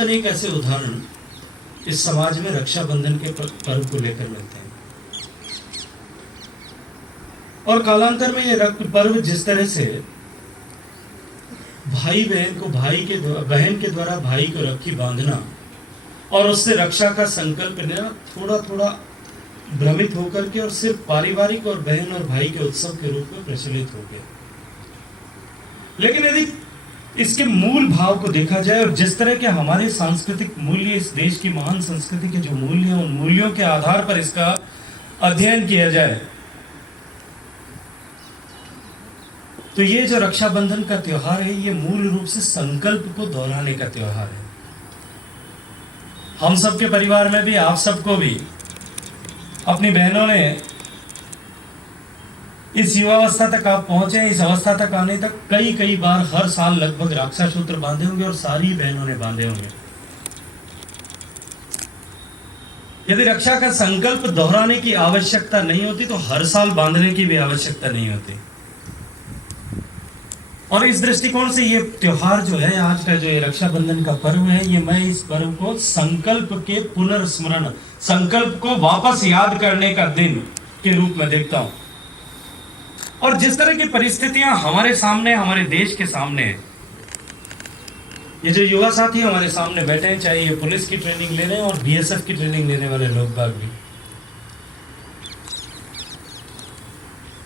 अनेक ऐसे उदाहरण इस समाज में रक्षाबंधन के पर्व को लेकर मिलते हैं और कालांतर में ये रक्त पर्व जिस तरह से भाई बहन को बहन के द्वारा भाई को राखी बांधना और उससे रक्षा का संकल्प लेना थोड़ा थोड़ा भ्रमित होकर के और सिर्फ पारिवारिक और बहन और भाई के उत्सव के रूप में प्रचलित हो गया। लेकिन यदि इसके मूल भाव को देखा जाए और जिस तरह के हमारे सांस्कृतिक मूल्य, इस देश की महान संस्कृति के जो मूल्य हैं, उन मूल्यों के आधार पर इसका अध्ययन किया जाए तो ये जो रक्षाबंधन का त्योहार है, ये मूल रूप से संकल्प को दोहराने का त्योहार है। हम सबके परिवार में भी, आप सबको भी अपनी बहनों ने इस युवावस्था तक आप पहुंचे, इस अवस्था तक आने तक कई बार हर साल लगभग रक्षा सूत्र बांधे होंगे और सारी बहनों ने बांधे होंगे। यदि रक्षा का संकल्प दोहराने की आवश्यकता नहीं होती तो हर साल बांधने की भी आवश्यकता नहीं होती। और इस दृष्टिकोण से ये त्योहार जो है, आज का जो ये रक्षाबंधन का पर्व है, ये मैं इस पर्व को संकल्प के पुनर्स्मरण, संकल्प को वापस याद करने का दिन के रूप में देखता हूं। और जिस तरह की परिस्थितियां हमारे सामने, हमारे देश के सामने है, ये जो युवा साथी हमारे सामने बैठे हैं, चाहे ये पुलिस की ट्रेनिंग ले रहे हैं और बीएसएफ की ट्रेनिंग लेने वाले लोग बाग भी,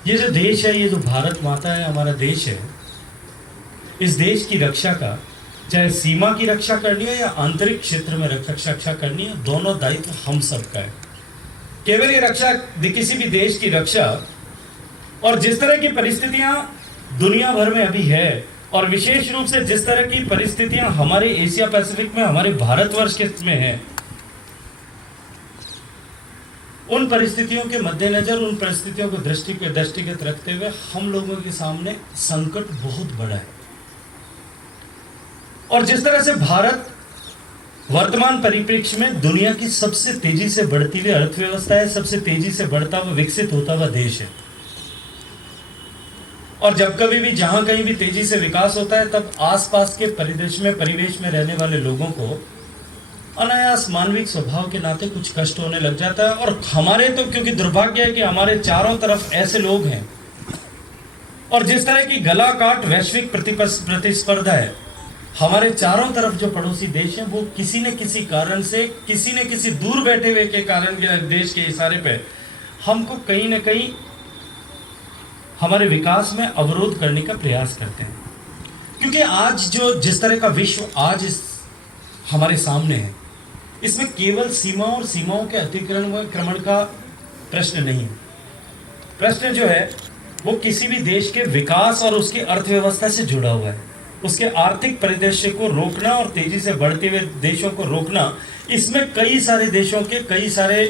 ये जो देश है, ये जो भारत माता है, हमारा देश है, इस देश की रक्षा का, चाहे सीमा की रक्षा करनी है या आंतरिक क्षेत्र में रक्षा करनी है, दोनों दायित्व हम सबका है। केवल ये रक्षा, किसी भी देश की रक्षा, और जिस तरह की परिस्थितियां दुनिया भर में अभी है और विशेष रूप से जिस तरह की परिस्थितियां हमारे एशिया पैसिफिक में, हमारे भारतवर्ष के में है, उन परिस्थितियों के मद्देनजर, उन परिस्थितियों को दृष्टिगत रखते हुए हम लोगों के सामने संकट बहुत बड़ा है। और जिस तरह से भारत वर्तमान परिप्रेक्ष्य में दुनिया की सबसे तेजी से बढ़ती हुई अर्थव्यवस्था है, सबसे तेजी से बढ़ता हुआ, विकसित होता हुआ देश है, और जब कभी भी, जहां कहीं भी तेजी से विकास होता है, तब आसपास के परिवेश में रहने वाले लोगों को अनायास मानविक स्वभाव के नाते कुछ कष्ट होने लग जाता है। और हमारे तो क्योंकि दुर्भाग्य है कि हमारे चारों तरफ ऐसे लोग हैं, और जिस तरह की गला काट वैश्विक प्रतिस्पर्धा है, हमारे चारों तरफ जो पड़ोसी देश हैं, वो किसी न किसी कारण से, किसी न किसी दूर बैठे हुए के कारण, देश के इशारे पे हमको कहीं न कहीं हमारे विकास में अवरोध करने का प्रयास करते हैं। क्योंकि आज जो जिस तरह का विश्व आज हमारे सामने है, इसमें केवल सीमा और सीमाओं के अतिक्रमण का प्रश्न नहीं है। प्रश्न जो है वो किसी भी देश के विकास और उसकी अर्थव्यवस्था से जुड़ा हुआ है। उसके आर्थिक परिदृश्य को रोकना और तेजी से बढ़ते हुए देशों को रोकना, इसमें कई सारे देशों के, कई सारे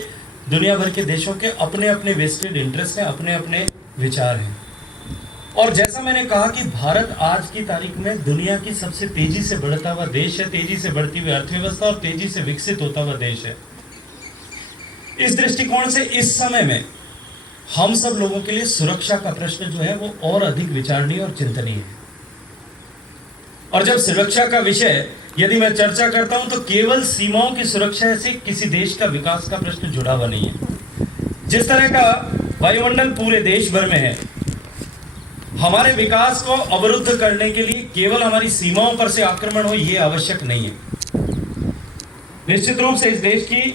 दुनिया भर के देशों के अपने अपने वेस्टेड इंटरेस्ट हैं, अपने अपने विचार हैं। और जैसा मैंने कहा कि भारत आज की तारीख में दुनिया की सबसे तेजी से बढ़ता हुआ देश है, तेजी से बढ़ती हुई अर्थव्यवस्था और तेजी से विकसित होता हुआ देश है। इस दृष्टिकोण से इस समय में हम सब लोगों के लिए सुरक्षा का प्रश्न जो है वो और अधिक विचारणीय और चिंतनीय है। और जब सुरक्षा का विषय यदि मैं चर्चा करता हूं तो केवल सीमाओं की सुरक्षा से किसी देश का विकास का प्रश्न जुड़ा हुआ नहीं है। जिस तरह का वायुमंडल पूरे देश भर में है, हमारे विकास को अवरुद्ध करने के लिए केवल हमारी सीमाओं पर से आक्रमण हो, यह आवश्यक नहीं है। निश्चित रूप से इस देश की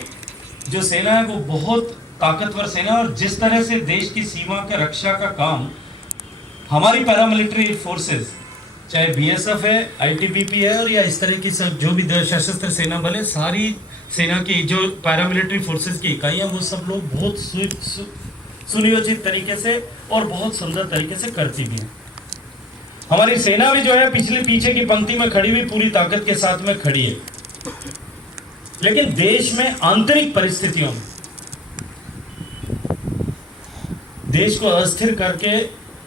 जो सेना है वो बहुत ताकतवर सेना, और जिस तरह से देश की सीमा के रक्षा का काम हमारी पैरामिलिट्री फोर्सेस, चाहे बीएसएफ है, आईटीबीपी है, और या इस तरह की सब जो भी सशस्त्र सेना बल है, सारी सेना की जो पैरामिलिट्री फोर्सेस की इकाइयां, वो सब लोग बहुत सुनियोजित तरीके से और बहुत सुंदर तरीके से करती भी हैं। हमारी सेना भी जो है पीछे की पंक्ति में खड़ी हुई पूरी ताकत के साथ में खड़ी है। लेकिन देश में आंतरिक परिस्थितियों में देश को अस्थिर करके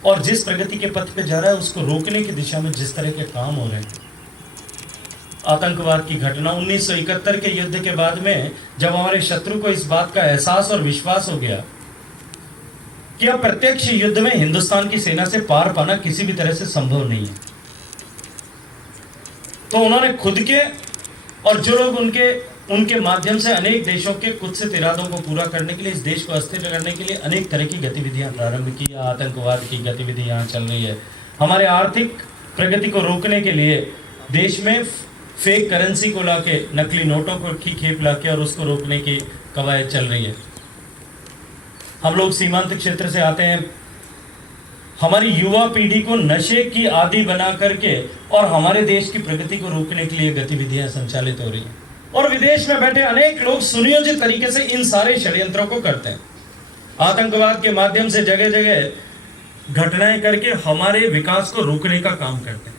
और जिस प्रगति के पथ पे जा रहा है उसको रोकने की दिशा में जिस तरह के काम हो रहे हैं, आतंकवाद की घटना 1971 के युद्ध के बाद में जब हमारे शत्रु को इस बात का एहसास और विश्वास हो गया कि अब प्रत्यक्ष युद्ध में हिंदुस्तान की सेना से पार पाना किसी भी तरह से संभव नहीं है, तो उन्होंने खुद के और जो लोग उनके माध्यम से अनेक देशों के कुत्सित इरादों को पूरा करने के लिए, इस देश को अस्थिर करने के लिए अनेक तरह की गतिविधियां प्रारंभ की, आतंकवाद की गतिविधि यहाँ चल रही है। हमारे आर्थिक प्रगति को रोकने के लिए देश में फेक करेंसी को लाके, नकली नोटों को की खेप लाके और उसको रोकने की कवायद चल रही है। हम लोग सीमांत क्षेत्र से आते हैं, हमारी युवा पीढ़ी को नशे की आदी बना करके और हमारे देश की प्रगति को रोकने के लिए गतिविधियां संचालित हो रही हैं। और विदेश में बैठे अनेक लोग सुनियोजित तरीके से इन सारे षड्यंत्रों को करते हैं। आतंकवाद के माध्यम से जगह जगह घटनाएं करके हमारे विकास को रोकने का काम करते हैं।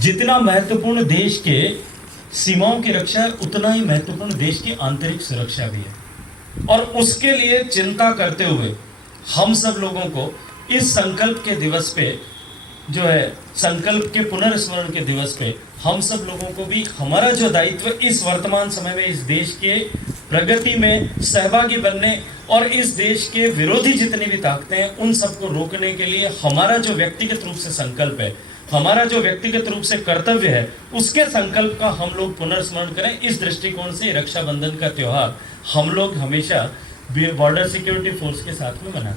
जितना महत्वपूर्ण देश के सीमाओं की रक्षा है, उतना ही महत्वपूर्ण देश की आंतरिक सुरक्षा भी है। और उसके लिए चिंता करते हुए हम सब लोगों को इस संकल्प के दिवस पे, जो है संकल्प के पुनर्स्मरण के दिवस पे, हम सब लोगों को भी हमारा जो दायित्व इस वर्तमान समय में इस देश के प्रगति में सहभागी बनने और इस देश के विरोधी जितनी भी ताकतें हैं उन सबको रोकने के लिए हमारा जो व्यक्तिगत रूप से संकल्प है, हमारा जो व्यक्तिगत रूप से कर्तव्य है, उसके संकल्प का हम लोग पुनर्स्मरण करें। इस दृष्टिकोण से रक्षाबंधन का त्योहार हम लोग हमेशा बॉर्डर सिक्योरिटी फोर्स के साथ में मनाते हैं।